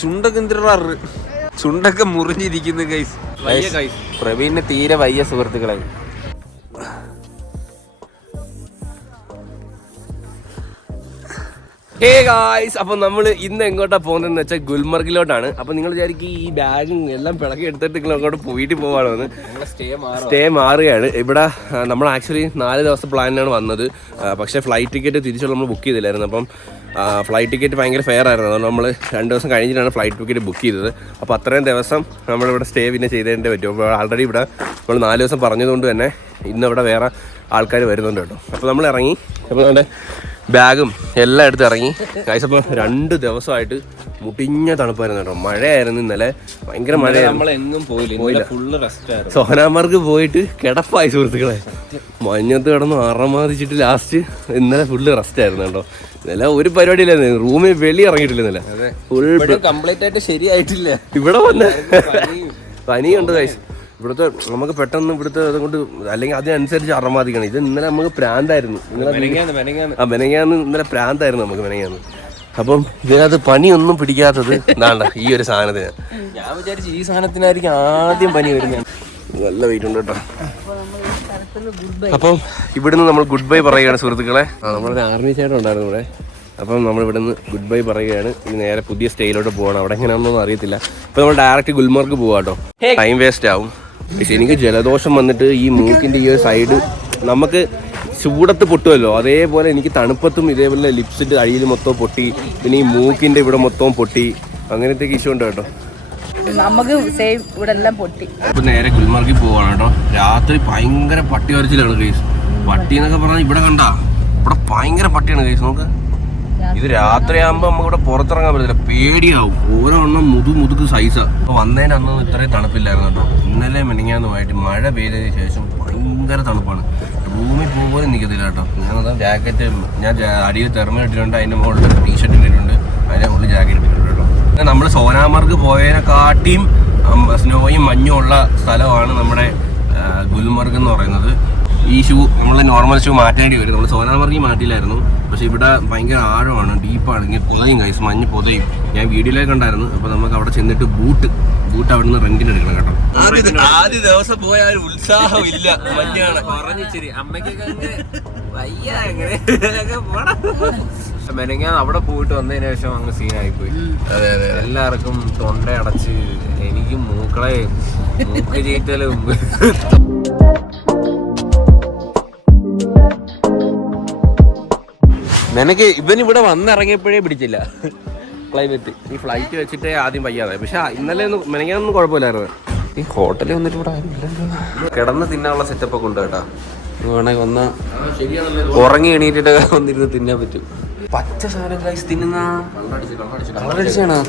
ചുണ്ടൊക്കെ എന്തിനാറ്, ചുണ്ടൊക്കെ മുറിഞ്ഞിരിക്കുന്നു guys. പ്രവീണിന് തീരെ വയ്യ സുഹൃത്തുക്കളെ. ഹേ ഗായ്സ്, അപ്പൊ നമ്മൾ ഇന്ന് എങ്ങോട്ടാ പോകുന്നതെന്ന് വെച്ചാൽ ഗുൽമർഗിലോട്ടാണ്. അപ്പൊ നിങ്ങൾ വിചാരിക്കും ഈ ബാഗും എല്ലാം പിളക്കി എടുത്തിട്ട് നിങ്ങൾ അങ്ങോട്ട് പോയിട്ട് പോവാണോ? സ്റ്റേ മാറുകയാണ്. ഇവിടെ നമ്മൾ ആക്ച്വലി 4 ദിവസത്തെ പ്ലാനിനാണ് വന്നത്. പക്ഷേ ഫ്ലൈറ്റ് ടിക്കറ്റ് തിരിച്ചുള്ള നമ്മൾ ബുക്ക് ചെയ്തില്ലായിരുന്നു. അപ്പം ഫ്ലൈറ്റ് ടിക്കറ്റ് ഭയങ്കര ഫെയർ ആയിരുന്നു. അതുകൊണ്ട് നമ്മൾ 2 ദിവസം കഴിഞ്ഞിട്ടാണ് ഫ്ലൈറ്റ് ടിക്കറ്റ് ബുക്ക് ചെയ്തത്. അപ്പോൾ അത്രയും ദിവസം നമ്മളിവിടെ സ്റ്റേ പിന്നെ ചെയ്തതിൻ്റെ പറ്റും. അപ്പോൾ ആൾറെഡി ഇവിടെ നമ്മൾ 4 ദിവസം പറഞ്ഞതുകൊണ്ട് തന്നെ ഇന്നിവിടെ വേറെ ആൾക്കാർ വരുന്നുണ്ട് കേട്ടോ. അപ്പോൾ നമ്മൾ ഇറങ്ങി. അപ്പോൾ നമ്മുടെ ബാഗും എല്ലാം എടുത്ത് ഇറങ്ങി ഗൈസ്. അപ്പോൾ 2 ദിവസമായിട്ട് മുട്ടിഞ്ഞ തണുപ്പായിരുന്നു കേട്ടോ. മഴയായിരുന്നു ഇന്നലെ, ഭയങ്കര മഴയായിരുന്നു. സോനാമാർഗ് പോയിട്ട് കിടപ്പായി സുഹൃത്തുക്കളെ. മഞ്ഞത്ത് കിടന്ന് അറമാതിച്ചിട്ട് ലാസ്റ്റ് ഇന്നലെ ഫുള്ള് റെസ്റ്റ് ആയിരുന്നു കേട്ടോ. ഇന്നലെ ഒരു പരിപാടിയില്ലായിരുന്നു, റൂമിൽ വെളി ഇറങ്ങിയിട്ടില്ല ഇന്നലെ. ഫുൾ കംപ്ലീറ്റ് ആയിട്ട് ശരിയായിട്ടില്ല. ഇവിടെ വന്ന് പനിയുണ്ട് ഗൈസ്. ഇവിടുത്തെ നമുക്ക് പെട്ടെന്ന് ഇവിടുത്തെ അതുകൊണ്ട് അല്ലെങ്കിൽ അതിനനുസരിച്ച് അറമാദിക്കണം. ഇത് ഇന്നലെ നമുക്ക് പ്രാന്തായിരുന്നു. മെനങ്ങാന്ന് ഇന്നലെ പ്രാന്തായിരുന്നു നമുക്ക് മെനങ്ങാന്ന്. അപ്പം ഇതിനകത്ത് പനിയൊന്നും പിടിക്കാത്തത് എന്താണ്ട ഈ ഒരു സാധനത്തിന്. ഞാൻ വിചാരിച്ചു ഈ സാധനത്തിനായിരിക്കും ആദ്യം പനി വരുന്നത്. നല്ല വെയിറ്റ് ഉണ്ട് കേട്ടോ. അപ്പം ഇവിടുന്ന് നമ്മൾ ഗുഡ് ബൈ പറയുകയാണ് സുഹൃത്തുക്കളെ. നമ്മളൊരു ആർമി ചേട്ടൻ ഉണ്ടായിരുന്നു ഇവിടെ. അപ്പം നമ്മൾ ഇവിടുന്ന് ഗുഡ് ബൈ പറയുകയാണ്. ഇനി നേരെ പുതിയ സ്റ്റേയിലോട്ട് പോകണം. അവിടെ എങ്ങനെയാണെന്നൊന്നും അറിയത്തില്ല. അപ്പം നമ്മൾ ഡയറക്റ്റ് ഗുൽമർഗ് പോകാം കേട്ടോ. ടൈം വേസ്റ്റ് ആവും. പക്ഷെ എനിക്ക് ജലദോഷം വന്നിട്ട് ഈ മൂക്കിൻ്റെ ഈ ഒരു സൈഡ് നമുക്ക് ചൂടത്ത് പൊട്ടുമല്ലോ, അതേപോലെ എനിക്ക് തണുപ്പത്തും ഇതേപോലെ ലിപ്സിൻ്റെ അടിയിൽ മൊത്തം പൊട്ടി, പിന്നെ ഈ മൂക്കിൻ്റെ ഇവിടെ മൊത്തം പൊട്ടി, അങ്ങനത്തെ ഇഷ്യൂ ഉണ്ട് കേട്ടോ. നമുക്ക് സെയിം ഇവിടെ എല്ലാം പൊട്ടി. അപ്പൊ നേരെ ഗുൽമർഗിൽ പോവാണ് കേട്ടോ. രാത്രി ഭയങ്കര പട്ടി വരച്ചിലാണ് കേസ്. പട്ടി എന്നൊക്കെ പറഞ്ഞാൽ ഇവിടെ കണ്ട ഇവിടെ ഭയങ്കര പട്ടിയാണ് കേസ്. നമുക്ക് ഇത് രാത്രിയാകുമ്പോൾ നമുക്ക് ഇവിടെ പുറത്തിറങ്ങാൻ പറ്റില്ല, പേടിയാവും. ഓരോ എണ്ണം മുതുക്ക് സൈസാ. അപ്പൊ വന്നതിന് അന്നൊന്നും ഇത്രയും തണുപ്പില്ലായിരുന്നു കേട്ടോ. ഇന്നലെ മെനിങ്ങാന്നുമായിട്ട് മഴ പെയ്തതിന് ശേഷം ഭയങ്കര തണുപ്പാണ്. റൂമിൽ പോകാനും നിൽക്കത്തില്ല കേട്ടോ. ഞാൻ ജാക്കറ്റ് ഞാൻ അടിയിൽ തെർമൽ ഇട്ടിട്ടുണ്ട്, അതിൻ്റെ മുകളിൽ ടീഷർട്ട് ഇട്ടിട്ടുണ്ട്, അതിൻ്റെ മുകളിൽ ജാക്കറ്റ് ഇട്ടിട്ടുണ്ട് കേട്ടോ. പിന്നെ നമ്മൾ സോനാമാർഗ് പോയതിനെക്കാട്ടിയും സ്നോയും മഞ്ഞും ഉള്ള സ്ഥലമാണ് നമ്മുടെ ഗുൽമർഗ് എന്ന് പറയുന്നത്. ഈ ഷൂ നമ്മൾ നോർമൽ ഷൂ മാറ്റേണ്ടി വരും. നമ്മൾ സോനാമാർഗിൽ മാറ്റിയില്ലായിരുന്നു, പക്ഷെ ഇവിടെ ഭയങ്കര ആഴമാണ്, ഡീപ്പാണ്. ഇങ്ങനെ പൊതയും കൈസ്, മഞ്ഞ് പൊതയും. ഞാൻ വീഡിയോയിലേക്ക് കണ്ടായിരുന്നു. അപ്പോൾ നമുക്ക് അവിടെ ചെന്നിട്ട് ബൂട്ട് അവിടെ നിന്ന് റെന്റിന് എടുക്കണം കേട്ടോ. ആദ്യ ദിവസം പോയ ഒരു ഉത്സാഹം ഇല്ല, മഞ്ഞാണ് പറഞ്ഞിച്ചിരി അമ്മയ്ക്കൊക്കെ വയ്യ. എങ്ങനെ മെനങ്ങാൻ അവിടെ പോയിട്ട് വന്നതിന് ശേഷം അങ്ങ് സീനായിപ്പോയി. അതെ അതെ, എല്ലാവർക്കും തൊണ്ടയടച്ച്, എനിക്കും മൂക്കളെ മൂക്ക് ചീറ്റലും. നിനക്ക് ഇവനിവിടെ വന്നിറങ്ങിയപ്പോഴേ പിടിച്ചില്ല ക്ലൈമറ്റ്. ഈ ഫ്ലൈറ്റ് വെച്ചിട്ടേ ആദ്യം വയ്യാതെ. പക്ഷെ ഇന്നലെ ഒന്നും മെനങ്ങാനൊന്നും കുഴപ്പമില്ലായിരുന്നു. ഈ ഹോട്ടലിൽ വന്നിട്ട് ഇവിടെ ആരും ഇല്ലല്ലോ. കിടന്ന് തിന്നാനുള്ള സെറ്റപ്പ് ഒക്കെ ഉണ്ട് കേട്ടാ. വേണമെങ്കിൽ വന്ന ഉറങ്ങി എണീറ്റിട്ട് വന്നിരുന്ന് തിന്നാൻ പറ്റും. പച്ച സാധനം ഗൈസ് തിന്നുന്ന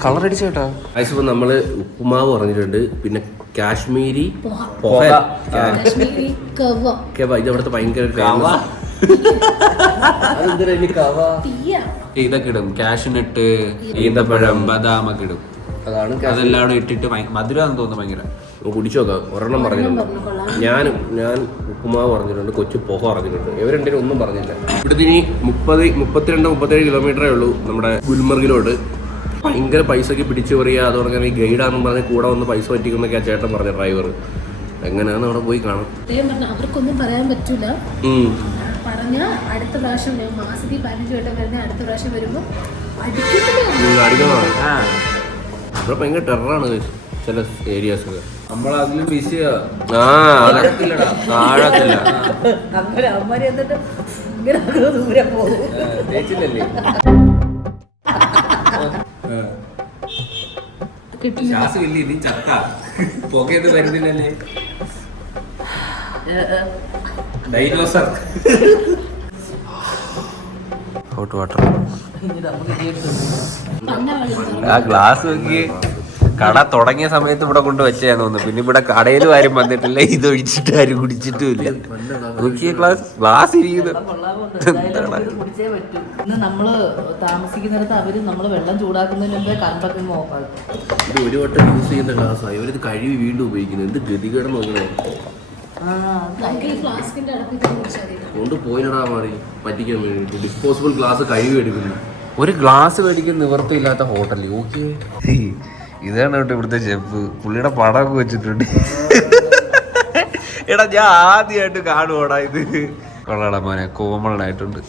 കളറടിച്ച കേട്ടാ ഗൈസ്. ഇപ്പൊ നമ്മള് ഉപ്പുമാവ് പറഞ്ഞിട്ടുണ്ട്, പിന്നെ കാശ്മീരി കെവ. ഇത് അവിടുത്തെ ഭയങ്കര ഇതൊക്കെ ഇടും, കാഷ്നട്ട്, ഈന്തപ്പഴം, ബദാമൊക്കെ ഇടും. അതാണ് അതെല്ലാം ഇട്ടിട്ട് മധുരം തോന്നുന്നു ഭയങ്കര. കുടിച്ചു നോക്കാം. ഒരെണ്ണം പറഞ്ഞിട്ടുണ്ട്. ഞാൻ ഉപ്പുമാവ് പറഞ്ഞിട്ടുണ്ട്, കൊച്ചു പൊഹ പറഞ്ഞിട്ടുണ്ട്. ഇവരുണ്ടെങ്കിലും ഒന്നും പറഞ്ഞില്ല. ഇവിടുത്തെ ഇനി 32-37 കിലോമീറ്ററേ ഉള്ളൂ നമ്മുടെ ഗുൽമർഗിലോട്ട്. ഭയങ്കര പൈസക്ക് പിടിച്ചു പറയുക. അത് പറഞ്ഞാൽ ഈ ഗൈഡാണെന്ന് പറഞ്ഞ് കൂടെ വന്ന് പൈസ പറ്റിക്കുന്നൊക്കെ ആ ചേട്ടൻ പറഞ്ഞ ഡ്രൈവർ. എങ്ങനെയാന്ന് അവിടെ പോയി കാണാം. അവർക്കൊന്നും പറയാൻ പറ്റൂല. പറഞ്ഞ അടുത്ത പ്രാവശ്യം മാസത്തിൽ 15 വട്ടം വരുന്ന അടുത്ത പ്രാവശ്യം വരുമ്പോ ഇവിടെ ഭയങ്കര ടെററാണ് ചില ഏരിയാസൊക്കെ. നമ്മളതിലും ബിസിയാ. താഴത്തില്ല അമ്മമാര് എന്നിട്ട് ഇങ്ങനെ ദൂരെ പോകും. തേച്ചില്ലല്ലേ ശ്വാസമില്ല. ഇനി ചത്ത പുകയൊന്നും വരുന്നില്ലല്ലേ. Dinosaur hot water. ആ ഗ്ലാസ് നോക്കി കട തുടങ്ങിയ സമയത്ത് ഇവിടെ കൊണ്ട് വെച്ചാന്ന് തോന്നുന്നു. പിന്നെ ഇവിടെ കടയിലും ആരും വന്നിട്ടില്ല, ഇത് ഒഴിച്ചിട്ട് ആരും കുടിച്ചിട്ടുമില്ല. നോക്കിയ ഗ്ലാസ് ഇരിക്കുന്നത്. നമ്മള് താമസിക്കുന്നിടത്ത് അവര് നമ്മള് വെള്ളം ചൂടാക്കുന്നതിന് മുമ്പേ കറണ്ടൊക്കെ നോക്കാം. ഇത് ഒരു വട്ടം യൂസ് ചെയ്യുന്ന ഗ്ലാസ്സാണ്. ഇവരിത് കഴുകി വീണ്ടും ഉപയോഗിക്കുന്നത്. എന്ത് ഗതികേട് നോക്കണേ. കൊണ്ട് പോയിടാ മാറി പറ്റിക്കാൻ വേണ്ടിട്ട് ഡിസ്പോസിബിൾ ഗ്ലാസ് കഴുകി എടുക്കുന്നു. ഒരു ഗ്ലാസ് മേടിക്കാൻ നിവർത്തിയില്ലാത്ത ഹോട്ടൽ. ഓക്കെ, ഇതാണ് കേട്ടോ ഇവിടുത്തെ ഷെഫ്. പുള്ളിയുടെ പടമൊക്കെ വെച്ചിട്ടുണ്ട്. എടാ ഞാൻ ആദ്യമായിട്ട് കാണുവാടാ ഇത്. കൊള്ളാടാ മോനെ, കോമളായിട്ടുണ്ട്.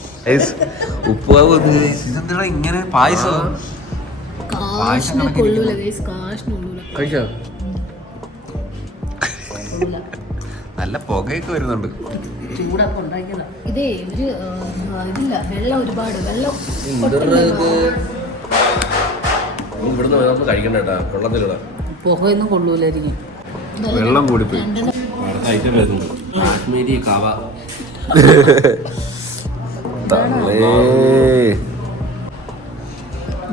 ഉപ്പാവ് ഇതെന്താ ഇങ്ങനെ പായസം? കഴിച്ചോ? നല്ല പുകയൊക്കെ വരുന്നുണ്ട്. ഇതേ ഒരു ഇതില്ല, വെള്ളം ഒരുപാട് വെള്ളം ഇവിടുന്ന് വേറെ കഴിക്കണ്ട കേട്ടാ, വെള്ളത്തിലിടാ. പുകയൊന്നും കൊള്ളൂലായിരിക്കും. വെള്ളം കൂടിപ്പോയി. അടുത്ത ഐറ്റം വരുന്നുണ്ട്, കാശ്മീരി കാവ.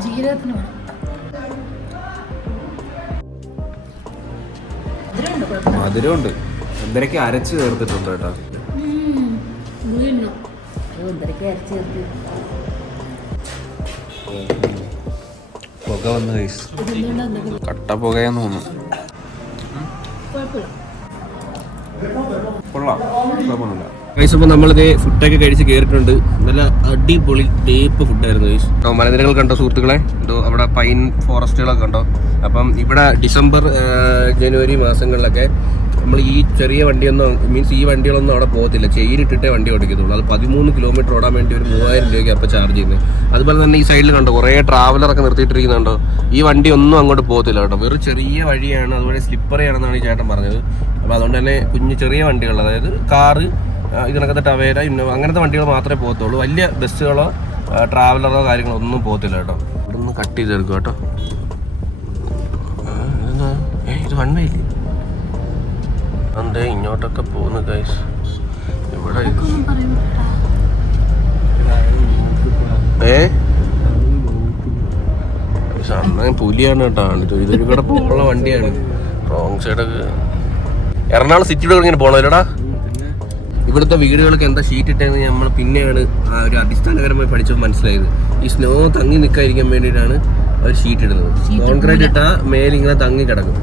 ജീരകത്തിന് മധുരമുണ്ട്. എന്തൊക്കെ അരച്ച് ചേർത്തിട്ടുണ്ട് കേട്ടോ. പുക വന്ന് കഴിച്ചു. കട്ട പുകയെന്ന് തോന്നുന്നു. കൊള്ളാം, കുഴപ്പമൊന്നുമില്ല. അപ്പോൾ നമ്മളിത് ഫുഡൊക്കെ കഴിച്ച് കയറിയിട്ടുണ്ട്. നല്ല അടിപൊളി ടേപ്പ് ഫുഡായിരുന്നു ഗൈസ്. മലനിരകൾ കണ്ടോ സുഹൃത്തുക്കളെ? എന്തോ അവിടെ പൈൻ ഫോറസ്റ്റുകളൊക്കെ കണ്ടോ? അപ്പം ഇവിടെ ഡിസംബർ ജനുവരി മാസങ്ങളിലൊക്കെ നമ്മൾ ഈ ചെറിയ വണ്ടിയൊന്നും മീൻസ് ഈ വണ്ടികളൊന്നും അവിടെ പോകത്തില്ല. ചെയിനിട്ടിട്ടേ വണ്ടി ഓടിക്കത്തുള്ളൂ. അത് 13 കിലോമീറ്റർ ഓടാൻ വേണ്ടി ഒരു 3000 രൂപയ്ക്ക് അപ്പോൾ ചാർജ് ചെയ്യുന്നത്. അതുപോലെ തന്നെ ഈ സൈഡിൽ കണ്ടോ കുറേ ട്രാവലറൊക്കെ നിർത്തിയിട്ടിരിക്കുന്നുണ്ടോ? ഈ വണ്ടി ഒന്നും അങ്ങോട്ട് പോകത്തില്ല കേട്ടോ. വെറും ചെറിയ വഴിയാണ്, അതുപോലെ സ്ലിപ്പറിയാണെന്നാണ് ഈ ചേട്ടൻ പറഞ്ഞത്. അപ്പോൾ അതുകൊണ്ട് തന്നെ കുഞ്ഞു ചെറിയ വണ്ടികൾ, അതായത് കാറ്, ഇതിനകത്ത് ടവേര, ഇന്നോവ അങ്ങനത്തെ വണ്ടികൾ മാത്രമേ പോകത്തുള്ളൂ. വലിയ ബസ്സുകളോ ട്രാവലറോ കാര്യങ്ങളോ ഒന്നും പോകത്തില്ല കേട്ടോ. ഇവിടെ നിന്ന് കട്ട് ചെയ്തെടുക്കും കേട്ടോ. ഇത് വൺ വേ ഇല്ലേ? അതെ ഇങ്ങോട്ടൊക്കെ പോകുന്നു ഗൈസ്. ഇവിടെ അണ്ണൻ പുലിയാണ് കേട്ടോ. ഇതൊരു കൂടെ പോകുള്ള വണ്ടിയാണ്. റോങ് സൈഡൊക്കെ എറണാകുളം സിറ്റിയുടെ ഇങ്ങനെ പോകണമല്ലോടാ. ഇവിടുത്തെ വീടുകൾക്ക് എന്താ ഷീറ്റ് ഇട്ടതെന്ന് നമ്മൾ പിന്നെയാണ് ആ ഒരു അടിസ്ഥാനപരമായി പഠിച്ചപ്പോൾ മനസ്സിലായത്. ഈ സ്നോ തങ്ങി നിൽക്കാതിരിക്കാൻ വേണ്ടിയിട്ടാണ് അവർ ഷീറ്റ് ഇടുന്നത്. കോൺക്രീറ്റ് ഇട്ടാൽ മേലിങ്ങനെ തങ്ങി കിടക്കും.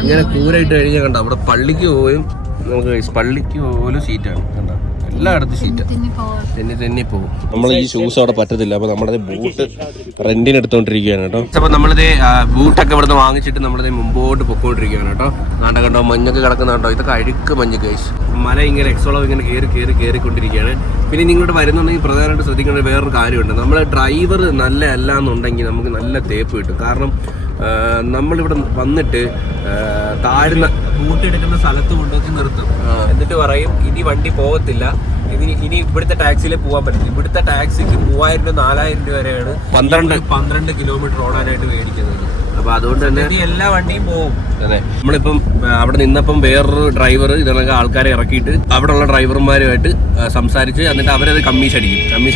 ഇങ്ങനെ കൂര ഇട്ട് കഴിഞ്ഞാൽ കണ്ടോ അവിടെ പള്ളിക്ക് പോയും നമുക്ക് പള്ളിക്ക് പോലും ഷീറ്റാണ് കണ്ടോ. എല്ലായിടത്തും ഷീറ്റ് തെന്നി പോകും. നമ്മൾ ഈ ഷൂസ് അവിടെ പറ്റത്തില്ല. അപ്പോൾ നമ്മളത് ബൂട്ട് റെന്റിന് എടുത്തോണ്ടിരിക്കുകയാണ് കേട്ടോ. അപ്പോൾ നമ്മളിത് ബൂട്ടൊക്കെ ഇവിടുന്ന് വാങ്ങിച്ചിട്ട് നമ്മളിത് മുമ്പോട്ട് പൊക്കോണ്ടിരിക്കുകയാണ് കേട്ടോ. നാണ്ട കണ്ടോ മഞ്ഞൊക്കെ കിടക്കുന്ന കണ്ടോ. ഇതൊക്കെ അഴുക്ക് മഞ്ഞ് ഗൈസ്. മല ഇങ്ങനെ എക്സോളം ഇങ്ങനെ കയറിക്കൊണ്ടിരിക്കുകയാണ്. പിന്നെ നിങ്ങളുടെ വരുന്നുണ്ടെങ്കിൽ പ്രധാനമായിട്ട് ശ്രദ്ധിക്കേണ്ട വേറൊരു കാര്യമുണ്ട്. നമ്മളെ ഡ്രൈവർ നല്ല അല്ല എന്നുണ്ടെങ്കിൽ നമുക്ക് നല്ല തേപ്പ് കിട്ടും. കാരണം നമ്മളിവിടെ വന്നിട്ട് താഴ്ന്ന ബൂട്ടെടുക്കുന്ന സ്ഥലത്ത് കൊണ്ടുവച്ച് നിർത്തും. എന്നിട്ട് പറയും ഇനി വണ്ടി പോകത്തില്ല, ഇനി ഇവിടുത്തെ ടാക്സിയിലേ പോകാൻ പറ്റില്ല. ഇവിടുത്തെ ടാക്സിക്ക് 3000 രൂപ 4000 രൂപ വരെയാണ് 12 കിലോമീറ്റർ ഓടാനായിട്ട് മേടിക്കുന്നത്. അപ്പൊ അതുകൊണ്ട് തന്നെ എല്ലാ വണ്ടിയും പോകും. അതെ, നമ്മളിപ്പം അവിടെ നിന്നപ്പം വേറൊരു ഡ്രൈവർ ഇതിനൊക്കെ ആൾക്കാരെ ഇറക്കിയിട്ട് അവിടെയുള്ള ഡ്രൈവർമാരുമായിട്ട് സംസാരിച്ച് എന്നിട്ട് അവരത് കമ്മീഷൻ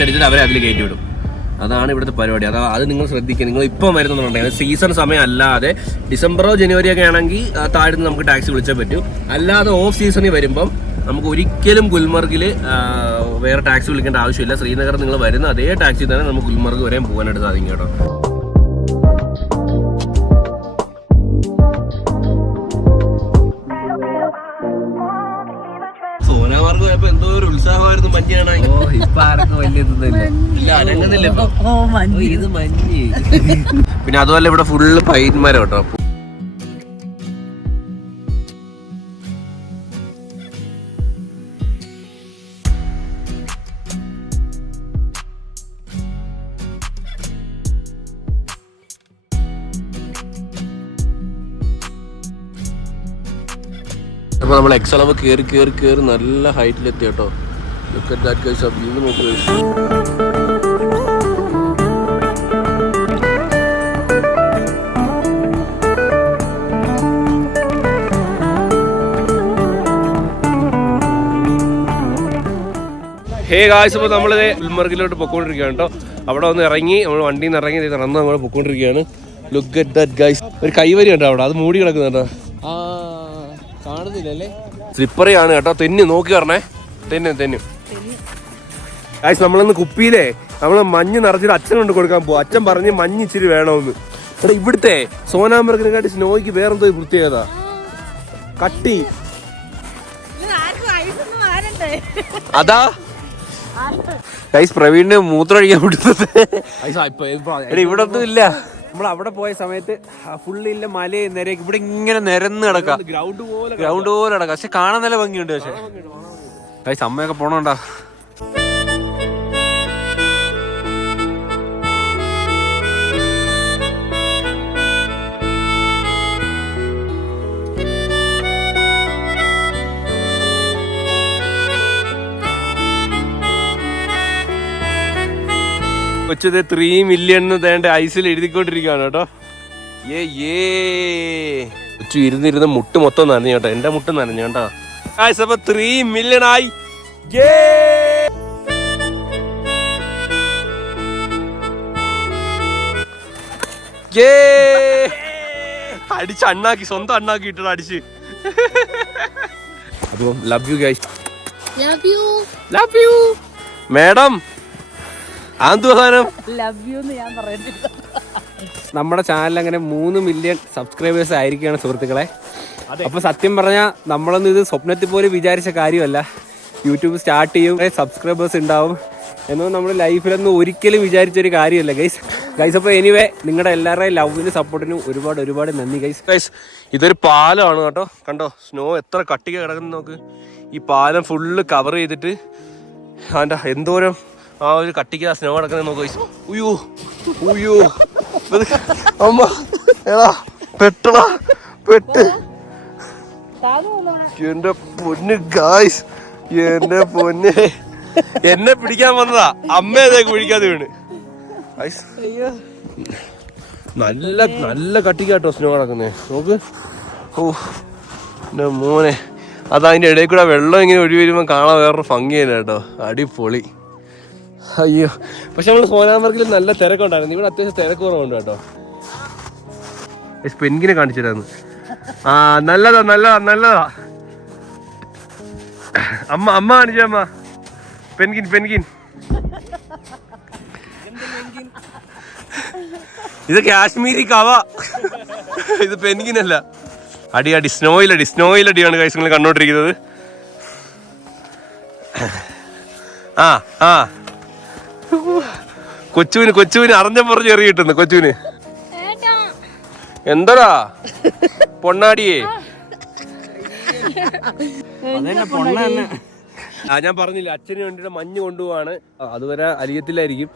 അടിച്ചിട്ട് അവരെ അതിൽ കയറ്റി വിടും. അതാണ് ഇവിടുത്തെ പരിപാടി. അത് നിങ്ങൾ ശ്രദ്ധിക്കുക. നിങ്ങൾ ഇപ്പം വരുന്നുണ്ടെങ്കിൽ സീസൺ സമയം അല്ലാതെ ഡിസംബറോ ജനുവരി ഒക്കെ ആണെങ്കിൽ താഴ്ന്ന് നമുക്ക് ടാക്സി വിളിച്ചാൽ പറ്റും. അല്ലാതെ ഓഫ് സീസണിൽ വരുമ്പം നമുക്ക് ഒരിക്കലും ഗുൽമർഗിൽ വേറെ ടാക്സി വിളിക്കേണ്ട ആവശ്യമില്ല. ശ്രീനഗർ നിങ്ങൾ വരുന്ന അതേ ടാക്സി തന്നെ നമുക്ക് ഗുൽമർഗ് വരെയും പോകാനായിട്ട് സാധിക്കും കേട്ടോ. സോനാമാർഗ് പോയപ്പോ എന്തോ ഒരു ഉത്സാഹമായിരുന്നു. മഞ്ഞ് കാണാൻ. ഇപ്പൊ ആർക്കും വലിയ ഇല്ല, അനങ്ങുന്നില്ല. ഇത് മഞ്ഞ്. പിന്നെ അതുപോലെ ഇവിടെ ഫുള്ള് പൈൻ മരം കേട്ടോ. അപ്പോൾ നമ്മൾ എക്സളവ് കയറി നല്ല ഹൈറ്റിലെത്തി കേട്ടോ. Look at that guys, ആ വ്യൂ നോക്ക് guys. ഹേ ഗായ്സ്, അപ്പോൾ നമ്മളിത് ഗുൽമർഗിലോട്ട് പൊക്കോണ്ടിരിക്കുകയാണ് കേട്ടോ. അവിടെ വന്ന് ഇറങ്ങി നമ്മൾ വണ്ടിയിൽ നിന്ന് ഇറങ്ങി നടന്ന് നമ്മൾ പൊക്കോണ്ടിരിക്കുകയാണ്. Look at that guys. ഒരു കൈവരി കേട്ടോ അവിടെ, അത് മൂടി കിടക്കുന്നുണ്ടോ? കാണുന്നില്ലല്ലേ? സ്ലിപ്പറിയാണ് കേട്ടോ. തെന്നി നോക്കി പറഞ്ഞേ, തെന്നും ഗായ്സ്. നമ്മളിന്ന് കുപ്പിയിലേ നമ്മൾ മഞ്ഞ് നിറച്ചിട്ട് അച്ഛൻ കൊണ്ട് കൊടുക്കാൻ പോകും. അച്ഛൻ പറഞ്ഞ് മഞ്ഞ് ഇച്ചിരി വേണമെന്ന്. എടാ ഇവിടുത്തെ സോനാമർഗിനെക്കാട്ടി സ്നോയ്ക്ക് വേറെന്തോ പ്രത്യേകത, കട്ടി. അതാ പ്രവീണിന് മൂത്രം ഒഴിക്കാൻ വിടുന്നത്. ഇവിടെ ഒന്നും ഇല്ല. നമ്മൾ അവിടെ പോയ സമയത്ത് ഫുള്ളില്ല മലയും നിരക്ക് ഇവിടെ ഇങ്ങനെ നിരന്ന് കിടക്കാം, ഗ്രൗണ്ട് പോലെ കിടക്കാം. പക്ഷെ കാണാൻ നല്ല ഭംഗിയുണ്ട്. പക്ഷെ അമ്മയൊക്കെ പോണോണ്ടാ. കൊച്ചത് 3 മില്യൺ തേണ്ട ഐസിൽ എഴുതിക്കൊണ്ടിരിക്കുകയാണ് കേട്ടോ. കൊച്ചു ഇരുന്നിരുന്ന് മുട്ട് മൊത്തം നനഞ്ഞു കേട്ടോ. എന്റെ മുട്ട് നനഞ്ഞു കേട്ടോ. അപ്പൊ 3 മില്യൺ ആയി. അടിച്ച് അണ്ണാക്കി, സ്വന്തം അണ്ണാക്കി ഇട്ടോ അടിച്ച്. അപ്പൊ love you guys. Love you madam. നമ്മുടെ ചാനൽ അങ്ങനെ 3 മില്യൺ സബ്സ്ക്രൈബേഴ്സ് ആയിരിക്കുകയാണ് സുഹൃത്തുക്കളെ. അപ്പൊ സത്യം പറഞ്ഞാൽ നമ്മളൊന്നും ഇത് സ്വപ്നത്തിൽ പോലും വിചാരിച്ച കാര്യമല്ല. യൂട്യൂബ് സ്റ്റാർട്ട് ചെയ്യും, സബ്സ്ക്രൈബേഴ്സ് ഉണ്ടാവും എന്നൊന്നും നമ്മൾ ലൈഫിലൊന്നും ഒരിക്കലും വിചാരിച്ചൊരു കാര്യമല്ല ഗൈസ്. അപ്പോൾ എനിവേ നിങ്ങളുടെ എല്ലാവരുടെയും ലവിനും സപ്പോർട്ടിനും ഒരുപാട് നന്ദി ഗൈസ്. ഇതൊരു പാലമാണ് കേട്ടോ. കണ്ടോ സ്നോ എത്ര കട്ടിക കിടക്കുന്നു നോക്ക്. ഈ പാലം ഫുള്ള് കവർ ചെയ്തിട്ട് അതിൻ്റെ എന്തോരം ആ ഒരു കട്ടിക്ക് സ്നോ കിടക്കുന്നത് നോക്ക് ഗൈസ്. ഉയ്യോ അമ്മ ഏതാ പെട്ടടാ പെട്ട്. എന്റെ പൊന്ന് ഗൈസ്, എന്റെ പൊന്നെ, എന്നെ പിടിക്കാൻ വന്നതാ. അമ്മേതേക്ക് പിടിക്കാതെ വീണ്. നല്ല കട്ടിക്കാട്ടോ സ്നോ കിടക്കുന്നേ നോക്ക്. എന്റെ മോനെ, അതതിന്റെ ഇടയിൽ കൂടെ വെള്ളം ഇങ്ങനെ ഒഴി വരുമ്പോ കാണാൻ വേറൊരു ഭംഗിയല്ല കേട്ടോ. അടിപൊളി. അയ്യോ, പക്ഷെ നമ്മള് സോനാമാർഗിൽ നല്ല തിരക്കുണ്ടായിരുന്നു. ഇവിടെ അത്യാവശ്യം തിരക്ക് കുറവുണ്ട് കേട്ടോ. പെൻഗിനെ കാണിച്ചിട്ടായിരുന്നു. നല്ലതാ. അമ്മ കാണിച്ചമ്മ. പെൻഗിൻ. ഇത് കാശ്മീരി കവ, ഇത് പെൻഗിനല്ല. അടി സ്നോയിലടിയാണ് കൈസ് നിങ്ങൾ കണ്ടോണ്ടിരിക്കുന്നത്. കൊച്ചുവിന് അറിഞ്ഞ പറഞ്ഞ് എറിയ കിട്ടുന്നു. കൊച്ചുവിന് എന്തടാ പൊണ്ണാടിയേ. ഞാൻ പറഞ്ഞില്ല, അച്ഛന് വേണ്ടിട്ട് മഞ്ഞ് കൊണ്ടുപോവാണ്. അതുവരെ അലിയത്തിലായിരിക്കും.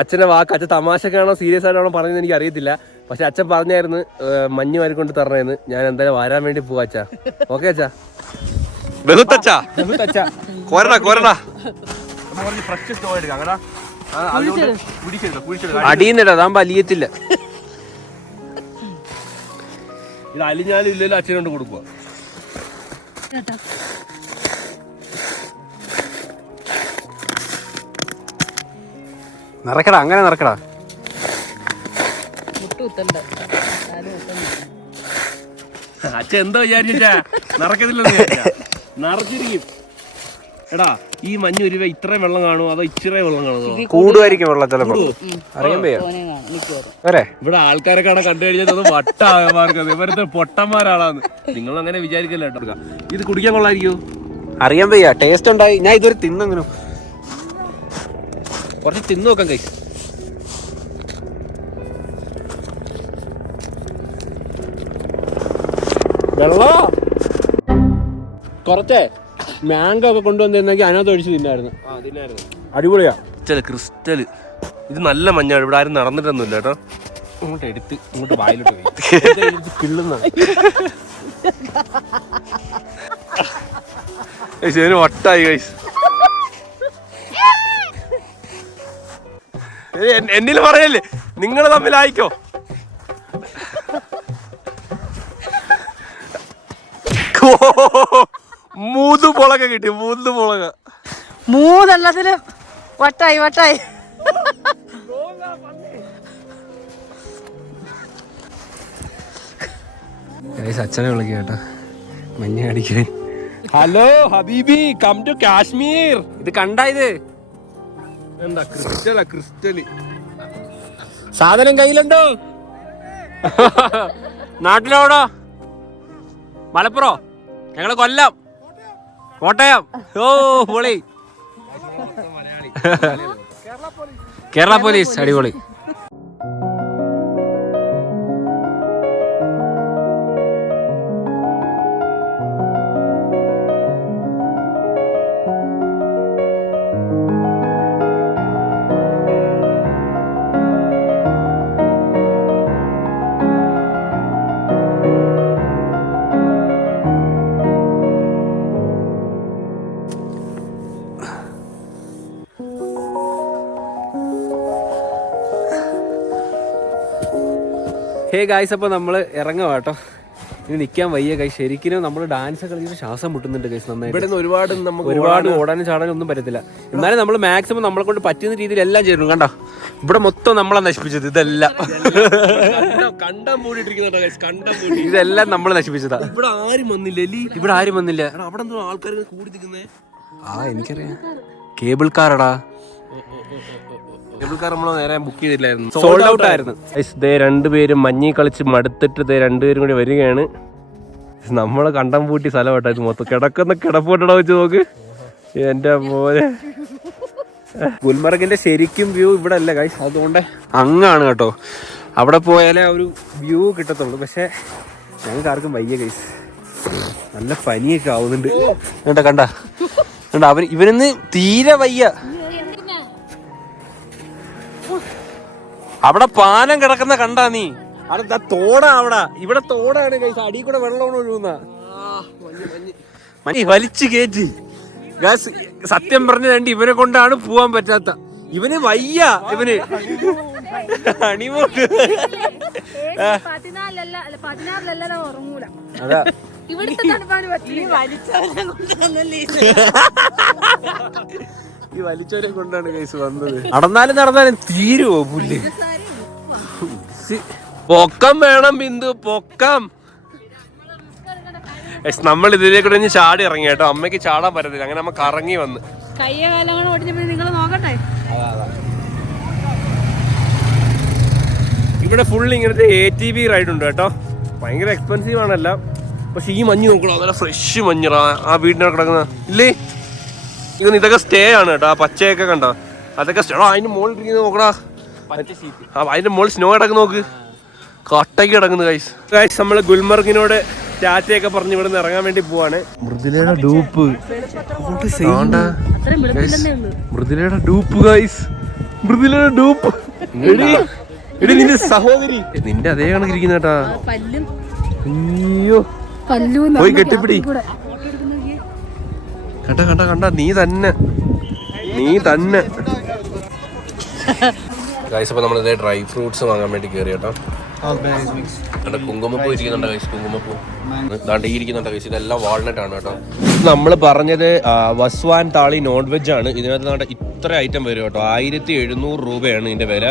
അച്ഛന്റെ വാക്ക് അച്ഛൻ തമാശക്കാണോ സീരിയസ് ആയിട്ടാണോ പറഞ്ഞതെന്ന് എനിക്ക് അറിയത്തില്ല. പക്ഷെ അച്ഛൻ പറഞ്ഞായിരുന്നു മഞ്ഞ് വാരിക്കൊണ്ട് തരണേന്ന്. ഞാൻ എന്തായാലും വരാൻ വേണ്ടി പോവാ അച്ഛാ. ഓക്കെ അച്ഛാ. അടിയുന്നില്ല, അതാകുമ്പോ അലിയത്തില്ല. ഇത് അലിഞ്ഞാലും ഇല്ലല്ലോ അച്ഛനോണ്ട് കൊടുക്കുക. നിറക്കടാ, അങ്ങനെ നിറക്കടാ. അച്ഛൻ എന്താ വിചാരിച്ചാ നിറക്കത്തില്ലെന്ന് നിറച്ചിരിക്കും. എടാ ഈ മഞ്ഞ് ഒരു ഇത്രയും വെള്ളം കാണുമോ അതോ ഇച്ചിരി വെള്ളം കാണുമോ? കൂടുമായിരിക്കും വെള്ളം ചിലപ്പോ. അറിയാൻ വയ്യ. ഇവിടെ ആൾക്കാരെ കാണാൻ കണ്ടു കഴിഞ്ഞാൽ വട്ടാമാർക്ക് ഇവരത്തെ പൊട്ടന്മാരാളാന്ന് നിങ്ങൾ അങ്ങനെ വിചാരിക്കല്ലോ കേട്ടോ. ഇത് കുടിക്കാൻ കൊള്ളായിരിക്കോ? അറിയാൻ വയ്യ. ടേസ്റ്റ് ഉണ്ടായി. ഞാൻ ഇതുവരെ തിന്നെങ്ങനെ കുറച്ച് തിന്നു നോക്കാം കൈ. വെള്ളോ കുറച്ചേ മാങ്കോ ഒക്കെ കൊണ്ടുവന്നിരുന്നെങ്കിൽ അതിനകത്ത് ഒഴിച്ച് തിന്നായിരുന്നു. അടിപൊളിയാ. ക്രിസ്റ്റൽ ഇത് നല്ല മഞ്ഞാണ്. ഇവിടെ ആരും നടന്നിട്ടൊന്നുമില്ല കേട്ടോ. ഇങ്ങോട്ട് എടുത്ത് ഇങ്ങോട്ട് വായിലോട്ട് പോയി കിള്ളുന്ന വട്ടായി കൈസ്. എന്നിൽ പറയല്ലേ നിങ്ങൾ തമ്മിലായിക്കോ. മൂന്ന് മുളക കിട്ടി. 3 മുളക 3 വട്ടായി. അച്ഛനെ വിളിക്കുക കേട്ടോ മഞ്ഞ അടിക്കാൻ. ഹലോ ഹബീബി, കം ടു കാശ്മീർ. ഇത് കണ്ടായത് എന്താ ക്രിസ്റ്റല് സാധനം കയ്യിലുണ്ടോ? നാട്ടിലോടോ? മലപ്പുറോ? ഞങ്ങള് കൊല്ലം. കോട്ടയം. ഓ പൊളി. കേരള പോലീസ് അടിപൊളി. ഹേ ഗായ്സ്, അപ്പോൾ നമ്മൾ ഇറങ്ങുക കേട്ടോ. ഇനി നിൽക്കാൻ വയ്യ ഗൈസ്. ശരിക്കും നമ്മൾ ഡാൻസ് കളിച്ചിട്ട് ശ്വാസം മുട്ടുന്നുണ്ട് ഗൈസ്. നന്നായിട്ട് ഇവിടെ നിന്ന് ഒരുപാട് ഓടാനും ചാടാനും ഒന്നും പറ്റത്തില്ല. എന്നാലും നമ്മൾ മാക്സിമം നമ്മളെ കൊണ്ട് പറ്റുന്ന രീതിയിൽ എല്ലാം ചെയ്തിട്ടുണ്ട്. കണ്ടോ, ഇവിടെ മൊത്തം നമ്മളെ നശിപ്പിച്ചത്. ഇതെല്ലാം ഇതെല്ലാം നമ്മൾ നശിപ്പിച്ചതാ. ഇവിടെ ആരും വന്നില്ല. ഇവിടെ ആരും വന്നില്ല. അവിടെ ആൾക്കാർ കൂടി നിൽക്കുന്നേ. എനിക്കറിയാം. കേബിൾ കാറടാ. നേരെ ബുക്ക് ചെയ്തില്ലായിരുന്നു. സോൾഡ് ഔട്ട് ആയിരുന്നു. രണ്ടുപേരും മഞ്ഞി കളിച്ച് മടുത്തിട്ട് രണ്ടുപേരും കൂടി വരികയാണ്. നമ്മളെ കണ്ടം പൂട്ടി സ്ഥലം കേട്ടോ. ഇത് മൊത്തം കിടക്കുന്ന കിടപ്പോട്ടട വെച്ച് നോക്ക്. എന്റെ പോലെ ഗുൽമർഗിന്റെ ശരിക്കും വ്യൂ ഇവിടെ അല്ല ഗൈസ്. അതുകൊണ്ട് അങ്ങാണ് കേട്ടോ. അവിടെ പോയാലേ ഒരു വ്യൂ കിട്ടത്തുള്ളൂ. പക്ഷെ ഞങ്ങൾക്ക് ആർക്കും വയ്യ ഗൈസ്. നല്ല പനിയൊക്കെ ആവുന്നുണ്ട്. കണ്ട ഇവനിന്ന് തീരെ വയ്യ. അവിടെ പാലം കിടക്കുന്ന കണ്ടാ നീ? അവിടെ തോടാ. ഇവിടെ തോടാണ് ഗൈസ്. അടി കൂടെ വെള്ളമാണ് ഒഴുകുന്ന. വലിച്ചു കയറ്റി ഗൈസ്. സത്യം പറഞ്ഞ ഇവനെ കൊണ്ടാണ് പോവാൻ പറ്റാത്ത. ഇവന് വയ്യ. ഇവന് അണിമോട്ട്. അതാ ഈ വലിച്ചവരെ കൊണ്ടാണ് ഗൈസ് വന്നത്. നടന്നാലും തീരുവോ പുല്ല്? പൊക്കം വേണം ബിന്ദു, പൊക്കം. നമ്മൾ ഇതിലേക്കൂടെ ഇനി ചാടി ഇറങ്ങി കേട്ടോ. അമ്മയ്ക്ക് ചാടാൻ പറ്റത്തില്ല. അങ്ങനെ നമുക്ക് ഇറങ്ങി വന്ന് ഇവിടെ ഫുൾ ഇങ്ങനത്തെ ATV റൈഡ് ഉണ്ട് കേട്ടോ. ഭയങ്കര എക്സ്പെൻസീവ് ആണല്ല. പക്ഷെ ഈ മഞ്ഞ് നോക്കണം, നല്ല ഫ്രഷ് മഞ്ഞറാ ആ വീടിനോട് കിടക്കുന്ന ഇല്ലേ. ഇതൊക്കെ സ്റ്റേ ആണ് കേട്ടോ. ആ പച്ചയൊക്കെ കണ്ടോ, അതൊക്കെ സ്റ്റേ. അതിന്റെ മുകളിൽ ഇരിക്കുന്നത് നോക്കടാ. അതിന്റെ മുകളിൽ സ്നോ കിടക്കുന്ന നോക്ക്. കട്ടയ്ക്ക് കിടക്കുന്നു ഗൈസ്. നമ്മള് ഗുൽമർഗിനോട് ടാറ്റയൊക്കെ പറഞ്ഞ് ഇവിടെ നിന്ന് ഇറങ്ങാൻ വേണ്ടി പോവാണ്. മൃദുലയുടെ ഡൂപ്പ് ഗൈസ്. മൃദുലയുടെ ഡൂപ്പ്. നിന്റെ സഹോദരി നിന്റെ അതേ കണക്കിരിക്കുന്ന കേട്ടാ. അയ്യോ പോയി കെട്ടിപ്പിടി. കണ്ട നീ തന്നെ ഗൈസ്. അപ്പൊ നമ്മളിതേ ഡ്രൈ ഫ്രൂട്ട്സ് വാങ്ങാൻ വേണ്ടി കയറി കേട്ടോ. കുങ്കുമപ്പൂ ഇരിക്കുന്നുണ്ട് ഗൈസ്. കുങ്കുമപ്പൂ ദാണ്ട് ഇരിക്കുന്നുണ്ട് ഗൈസ്. ഇതെല്ലാം വാൾനട്ട് ആണ് കേട്ടോ. നമ്മൾ പറഞ്ഞത് വസ്വാൻ താളി നോൺ വെജ് ആണ്. ഇതിനകത്ത് ഇത്ര ഐറ്റം വരും കേട്ടോ. 1700 രൂപയാണ് ഇതിന്റെ വില.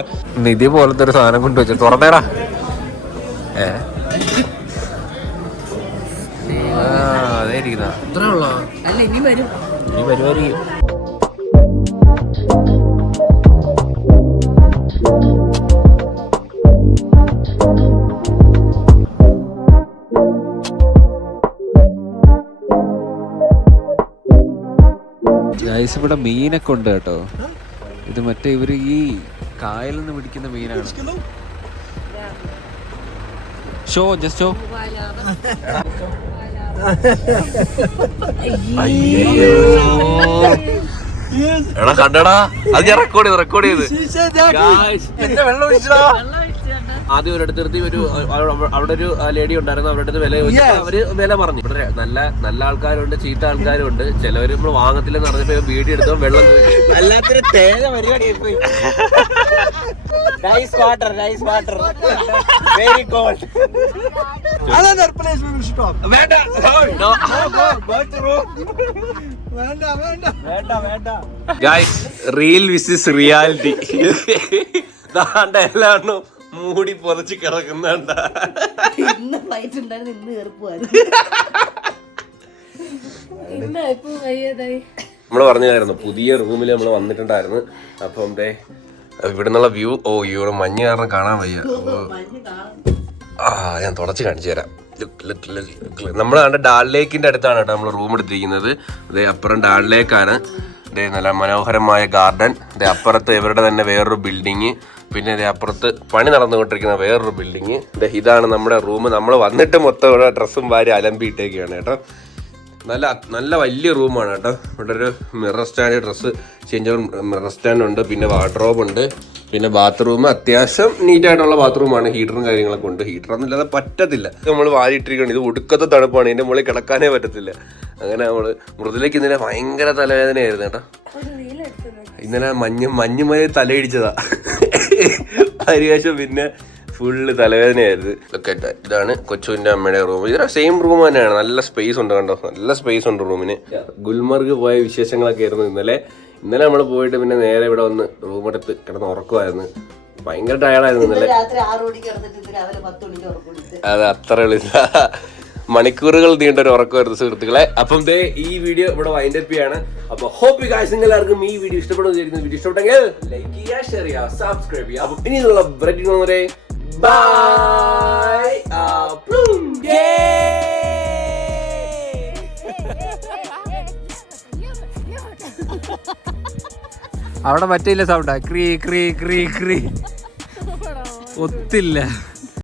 നിധി പോലത്തെ ഒരു സാധനം കൊണ്ട് വെച്ചു. തുറന്നേടാ. അതേ ഇരിക്കുന്ന ഇനി പരിപാടി. ഗൈസ്, ഇവിടെ മീനൊക്കെ ഉണ്ട് കേട്ടോ. ഇത് മറ്റേ ഇവര് ഈ കായലിൽ നിന്ന് പിടിക്കുന്ന മീനാണ്. ഷോ. എടാ കണ്ടടാ, അത് ഞാൻ റെക്കോർഡ് ചെയ്ത്. ആദ്യം ഒരിടത്ത് നിർത്തി അവിടെ ഒരു ലേഡി ഉണ്ടായിരുന്നു. അവരുടെ അടുത്ത് വില ചോദിച്ചപ്പോൾ അവര് വില പറഞ്ഞു. ഇവിടെ നല്ല ആൾക്കാരുണ്ട്, ചീത്ത ആൾക്കാരും ഉണ്ട്. ചിലവര് നമ്മൾ വാങ്ങത്തില്ലെന്ന് പറഞ്ഞപ്പോ വീഡിയോ എടുത്തോ വെള്ളം വല്ലാത്തൊരു തേജ പരിപാടി. Nice water. Very cold. Another place we will stop. വേണ്ട. Go to room. വേണ്ട. Guys, real versus reality. ദാണ്ട എല്ലാവരും മൂടി പൊതച്ച് കിടക്കുന്നുണ്ട. ഇന്ന് ഫ്ലൈറ്റ് ഉണ്ടായിരുന്നു, ഇന്ന് കയറിപ്പോവായിരുന്നു. നമ്മള് പറഞ്ഞതായിരുന്നു പുതിയ റൂമിൽ നമ്മൾ വന്നിട്ടുണ്ടായിരുന്നു. അപ്പം ഇവിടെ നിന്നുള്ള വ്യൂ, ഇവിടെ മഞ്ഞ് കാരണം കാണാൻ വയ്യ. ഞാൻ തുടച്ച് കാണിച്ചു തരാം. നമ്മളാണ്ട് ഡാൽ ലേക്കിന്റെ അടുത്താണ് കേട്ടോ നമ്മൾ റൂം എടുത്തിരിക്കുന്നത്. അതേ അപ്പുറം ഡാൽ ലേക്കാണ്. ഇതേ നല്ല മനോഹരമായ ഗാർഡൻ. ഇതേ അപ്പുറത്ത് ഇവരുടെ തന്നെ വേറൊരു ബിൽഡിങ്, പിന്നെ ഇതേ അപ്പുറത്ത് പണി നടന്നുകൊണ്ടിരിക്കുന്ന വേറൊരു ബിൽഡിങ്. ഇതാണ് നമ്മുടെ റൂം. നമ്മൾ വന്നിട്ട് മൊത്തം ഇവിടെ ഡ്രസ്സും വാരി അലമ്പിയിട്ടേക്കാണ് കേട്ടോ. നല്ല വലിയ റൂമാണ് കേട്ടോ. ഇവിടെ ഒരു mirror stand, dress change mirror stand ഉണ്ട്, പിന്നെ വാർഡ്രോബ് ഉണ്ട്, പിന്നെ ബാത്റൂം അത്യാവശ്യം നീറ്റായിട്ടുള്ള ബാത്റൂമാണ്. ഹീറ്ററും കാര്യങ്ങളൊക്കെ ഉണ്ട്. ഹീറ്ററൊന്നും ഇല്ലാതെ പറ്റത്തില്ല. നമ്മൾ വാരിയിട്ടിരിക്കണം. ഇത് ഒടുക്കത്തെ തണുപ്പാണ്, ഇതിൻ്റെ മുകളിൽ കിടക്കാനേ പറ്റത്തില്ല. അങ്ങനെ നമ്മൾ മൃദുലേക്ക് ഇന്നലെ ഭയങ്കര തലവേദനയായിരുന്നു കേട്ടോ. ഇന്നലെ മഞ്ഞുമല തലയിടിച്ചതാ അതിനുശേഷം പിന്നെ ഫുള്ള് തലവേദനയായിരുന്നു. ഒക്കെ ഇതാണ് കൊച്ചുവിൻ്റെ അമ്മയുടെ റൂം. ഇതിന് സെയിം റൂം തന്നെയാണ്. നല്ല സ്പേസ് ഉണ്ട് കണ്ടോ, നല്ല സ്പേസ് ഉണ്ട് റൂമിന്. ഗുൽമർഗ് പോയ വിശേഷങ്ങളൊക്കെ ആയിരുന്നു ഇന്നലെ നമ്മൾ പോയിട്ട് പിന്നെ നേരെ ഇവിടെ വന്ന് റൂം എടുത്ത് കിടന്ന് ഉറക്കുമായിരുന്നു. ഭയങ്കര ടയർഡായിരുന്നു ഇന്നലെ. അതെ, അത്ര മണിക്കൂറുകൾ നീണ്ട ഒരു ഉറക്കമായിരുന്നു സുഹൃത്തുക്കളെ. അപ്പം ദേ ഈ വീഡിയോ ഇവിടെ വൈൻഡ് അപ്പ് ചെയ്യാണ്. അപ്പൊ ഹോപ്പ് യു ഗൈസ് എല്ലാവർക്കും ഈ വീഡിയോ ഇഷ്ടപ്പെടുന്നു. വീഡിയോ ഇഷ്ടപ്പെട്ടെങ്കിൽ ലൈക്ക് ചെയ്യുക, ഷെയർ ചെയ്യുക, സബ്സ്ക്രൈബ് ചെയ്യുക. അപ്പൊ ഇനിയുള്ള ബ്രെഡ് ബൈ. അവിടെ പറ്റില്ല സൗണ്ടാ, ക്രീ ക്രീ ക്രീ ക്രീ ഒത്തില്ല.